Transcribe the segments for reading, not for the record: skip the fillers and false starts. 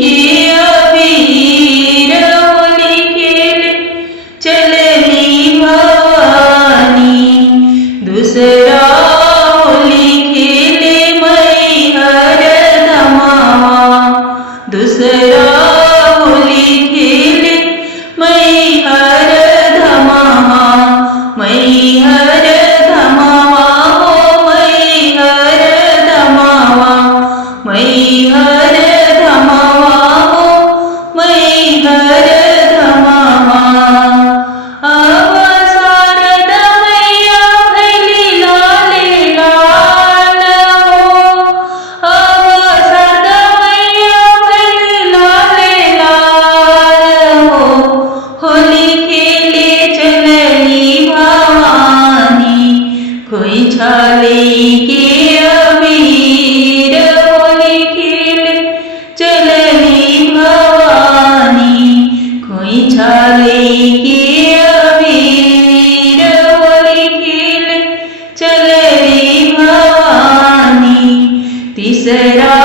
के अबीर होली खेले चलनी भवानी। दूसरा होली खेले मैहर धमावा। दूसरा होली खेले मैहर धमावा। मैहर धमावा हो मैहर धमावा। मैहर धमावा हो मैहर धमावा। अब शारदा मैया भैली लाले लाल हो। अब शारदा मैया भैली लाले लाल हो। होली खेले चलनी भवानी। कोई छाले के अबीर होली खेले चलनी भवानी। कोई छाले के अबीर होली खेले चलनी भवानी। तीसरा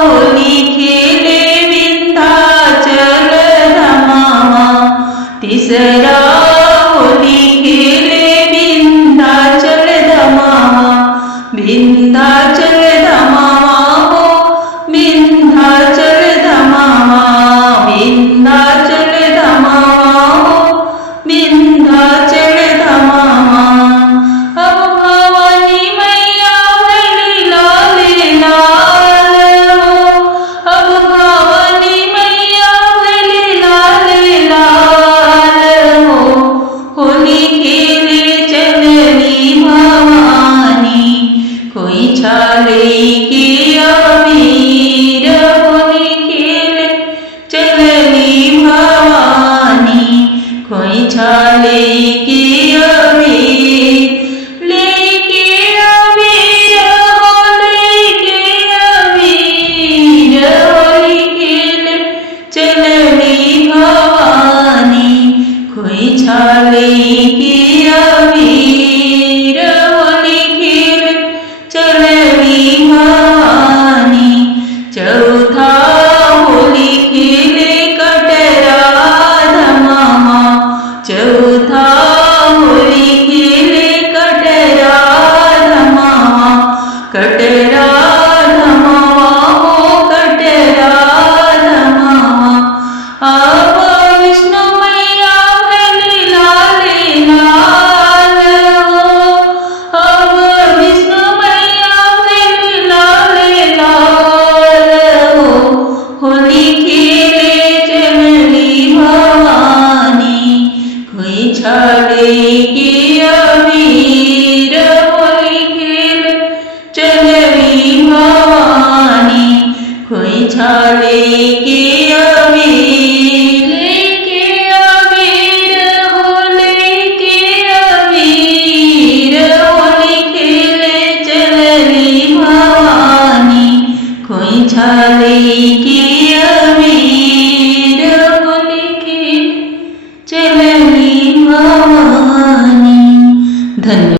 होली खेले विंध्याचल धमावा। तीसरा होली खेले विंध्याचल धमावा। विंध्याचल धमावा हो विंध्याचल धमावा। विंध्याचल धमावा हो विंध्याचल धमावा। अब भवानी मैया भैली लाले लाल हो। अब भवानी मैया भैली लाले लाल हो। होली खेले चलनी भवानी। कोई छाले के अबीर होली खेले चलनी भवानी। कोई छाले के अबीर लेके अबीर हो लेके अबीर होली खेले चलनी भवानी। कोई छाले के अबीर होली खेले चलनी भवानी। चौथा होली खेले कटरा धमावा। चौथा होली खेले कटरा धमावा। कटरा धमावा हो कटरा धमावा। अब विष्णु मैया भैली लाले लाल हो। अब विष्णु मैया भैली लाले लाल हो। होली खेले चलनी भवानी। कोई छाले के अबीर होली खेले चलनी भवानी। कोई छाले के अबीर लेके अबीर हो लेके अबीर होली खेले चलनी भवानी। कोई छाले के अबीर होली खेले चलनी भवानी। धन्यवाद।